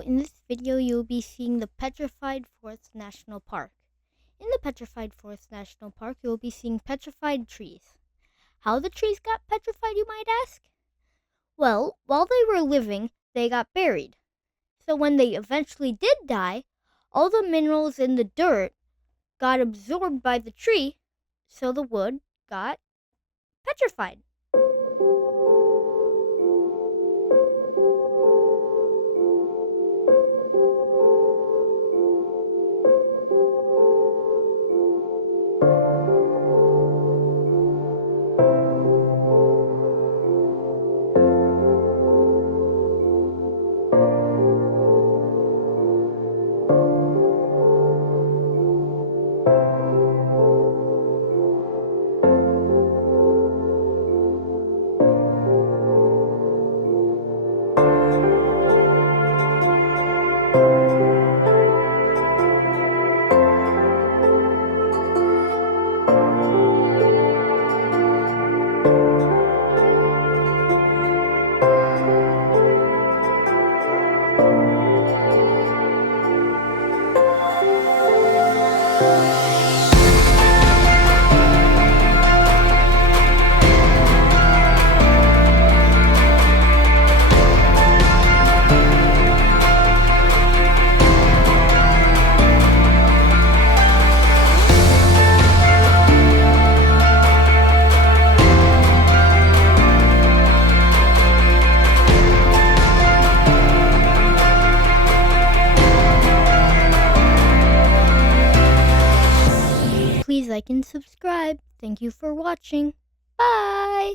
in this video you'll be seeing the Petrified Forest National Park. In the Petrified Forest National Park, you'll be seeing petrified trees. How the trees got petrified, you might ask? Well, while they were living, they got buried. So when they eventually did die, all the minerals in the dirt got absorbed by the tree, so the wood got petrified. Please like and subscribe. Thank you for watching. Bye!